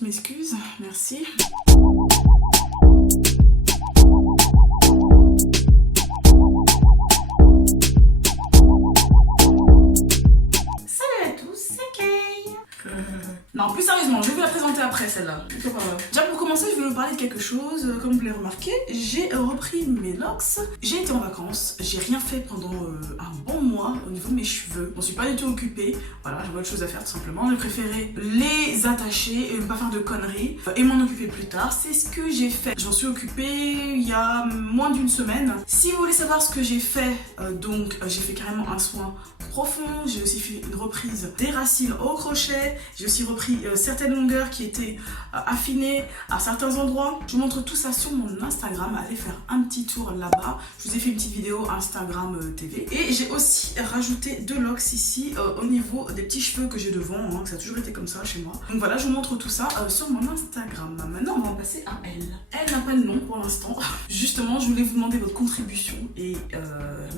Tu m'excuses, merci. Non, plus sérieusement, je vais vous la présenter après celle-là. Déjà pour commencer, je vais vous parler de quelque chose. Comme vous l'avez remarqué, j'ai repris mes locks. J'ai été en vacances, j'ai rien fait pendant un bon mois au niveau de mes cheveux. Je m'en suis pas du tout occupée. Voilà, j'avais autre chose à faire tout simplement. J'ai préféré les attacher et ne pas faire de conneries et m'en occuper plus tard. C'est ce que j'ai fait. J'en suis occupée il y a moins d'une semaine. Si vous voulez savoir ce que j'ai fait, j'ai fait carrément un soin profond. J'ai aussi fait une reprise des racines au crochet. J'ai aussi repris certaines longueurs qui étaient affinées à certains endroits. Je vous montre tout ça sur mon Instagram. Allez faire un petit tour là-bas. Je vous ai fait une petite vidéo Instagram TV. Et j'ai aussi rajouté 2 locks ici au niveau des petits cheveux que j'ai devant. Hein, ça a toujours été comme ça chez moi. Donc voilà, je vous montre tout ça sur mon Instagram. Maintenant, on va en passer à elle. Elle n'a pas de nom pour l'instant. Justement, je voulais vous demander votre contribution et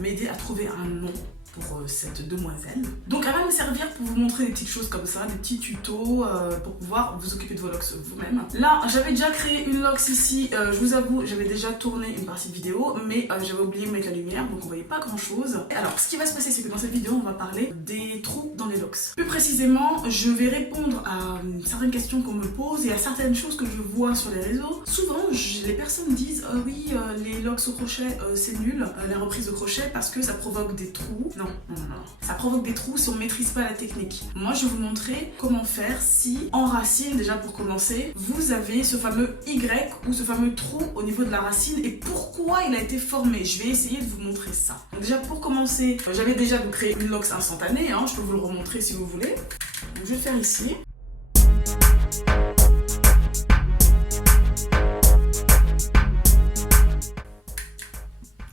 m'aider à trouver un nom pour cette demoiselle. Donc elle va me servir pour vous montrer des petites choses comme ça, des petits tutos pour pouvoir vous occuper de vos locks vous-même. Là, j'avais déjà créé une locks ici, je vous avoue, j'avais déjà tourné une partie de vidéo, mais j'avais oublié de mettre la lumière, donc on voyait pas grand chose. Alors, ce qui va se passer, c'est que dans cette vidéo, on va parler des trous dans les locks. Plus précisément, je vais répondre à certaines questions qu'on me pose et à certaines choses que je vois sur les réseaux. Souvent, les personnes disent oui, les locks au crochet, c'est nul, la reprise au crochet, parce que ça provoque des trous. Non. Ça provoque des trous si on ne maîtrise pas la technique. Moi, je vais vous montrer comment faire si, en racine, déjà pour commencer, vous avez ce fameux Y ou ce fameux trou au niveau de la racine et pourquoi il a été formé. Je vais essayer de vous montrer ça. Donc déjà, pour commencer, j'avais déjà créé une locks instantanée. Hein, je peux vous le remontrer si vous voulez. Donc, je vais le faire ici.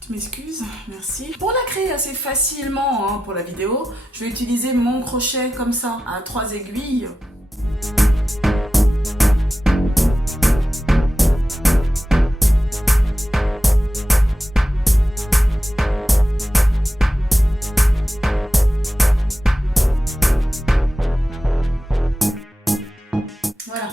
M'excuse, merci. Pour la créer assez facilement hein, pour la vidéo, je vais utiliser mon crochet comme ça à 3 aiguilles. Voilà.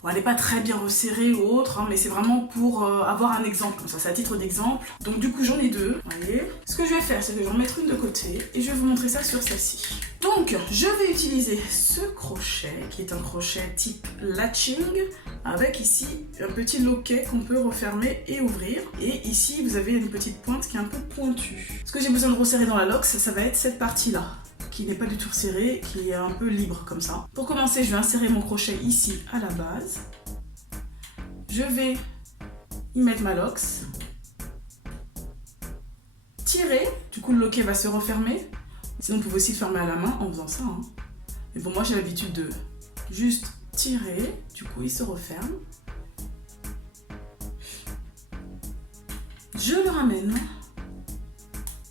Bon, elle n'est pas très bien resserrée ou autre, hein, mais c'est vraiment pour avoir un exemple, comme ça, c'est à titre d'exemple. Donc du coup j'en ai 2, vous voyez. Ce que je vais faire, c'est que je vais en mettre une de côté et je vais vous montrer ça sur celle-ci. Donc je vais utiliser ce crochet, qui est un crochet type latching, avec ici un petit loquet qu'on peut refermer et ouvrir. Et ici vous avez une petite pointe qui est un peu pointue. Ce que j'ai besoin de resserrer dans la locks, ça va être cette partie-là, qui n'est pas du tout serré, qui est un peu libre comme ça. Pour commencer, je vais insérer mon crochet ici à la base. Je vais y mettre ma locks. Tirer, du coup le loquet va se refermer. Sinon vous pouvez aussi le fermer à la main en faisant ça. Hein. Mais pour moi j'ai l'habitude de juste tirer, du coup il se referme. Je le ramène.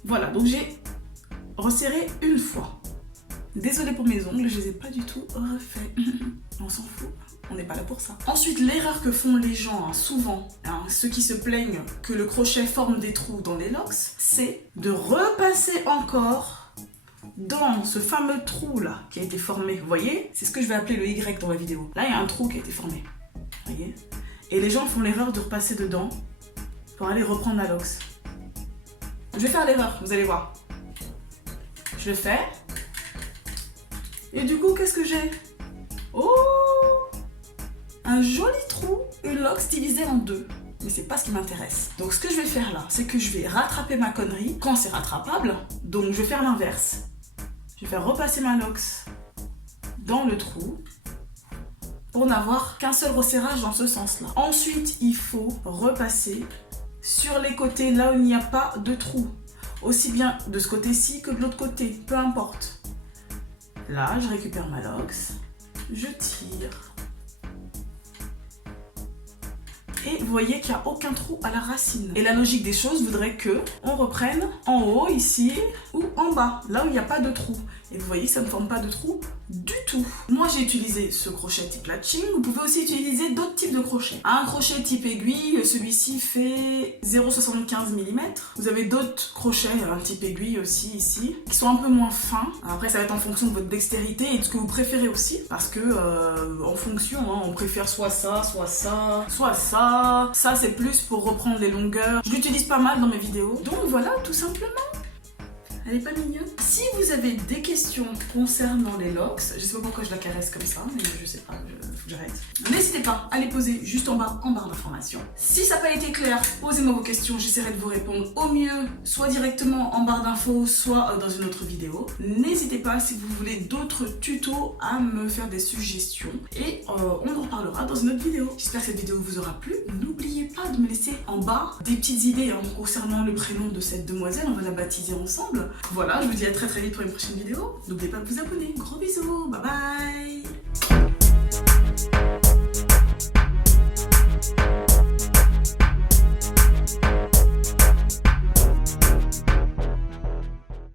Voilà, donc j'ai resserré une fois. Désolée pour mes ongles, je les ai pas du tout refaits. On s'en fout, on n'est pas là pour ça. Ensuite, l'erreur que font les gens, hein, souvent, hein, ceux qui se plaignent que le crochet forme des trous dans les locks, c'est de repasser encore dans ce fameux trou là qui a été formé. Vous voyez, c'est ce que je vais appeler le Y dans la vidéo. Là, il y a un trou qui a été formé. Vous voyez. Et les gens font l'erreur de repasser dedans pour aller reprendre la locks. Je vais faire l'erreur, vous allez voir. Je le fais. Et du coup, qu'est-ce que j'ai? Oh! Un joli trou, une locks divisée en 2. Mais c'est pas ce qui m'intéresse. Donc ce que je vais faire là, c'est que je vais rattraper ma connerie quand c'est rattrapable. Donc je vais faire l'inverse. Je vais faire repasser ma locks dans le trou pour n'avoir qu'un seul resserrage dans ce sens-là. Ensuite, il faut repasser sur les côtés là où il n'y a pas de trou. Aussi bien de ce côté-ci que de l'autre côté, peu importe. Là, je récupère ma locks, je tire. Et vous voyez qu'il n'y a aucun trou à la racine. Et la logique des choses voudrait que on reprenne en haut, ici, ou en bas, là où il n'y a pas de trou. Et vous voyez, ça ne forme pas de trou du tout. Moi, j'ai utilisé ce crochet type latching. Vous pouvez aussi utiliser d'autres types de crochets. Un crochet type aiguille, celui-ci fait 0,75 mm. Vous avez d'autres crochets, un type aiguille aussi ici, qui sont un peu moins fins. Après, ça va être en fonction de votre dextérité et de ce que vous préférez aussi. Parce que, en fonction, hein, on préfère soit ça, soit ça, soit ça. Ça, c'est plus pour reprendre les longueurs. Je l'utilise pas mal dans mes vidéos. Donc voilà, tout simplement. Elle est pas mignonne? Si vous avez des questions concernant les locks, je sais pas pourquoi je la caresse comme ça, mais je sais pas, faut que j'arrête. N'hésitez pas à les poser juste en barre d'informations. Si ça n'a pas été clair, posez-moi vos questions, j'essaierai de vous répondre au mieux, soit directement en barre d'infos, soit dans une autre vidéo. N'hésitez pas, si vous voulez d'autres tutos, à me faire des suggestions et on en reparlera dans une autre vidéo. J'espère que cette vidéo vous aura plu. N'oubliez pas de me laisser en bas des petites idées concernant le prénom de cette demoiselle, on va la baptiser ensemble. Voilà, je vous dis à très vite pour une prochaine vidéo. N'oubliez pas de vous abonner. Gros bisous, bye bye.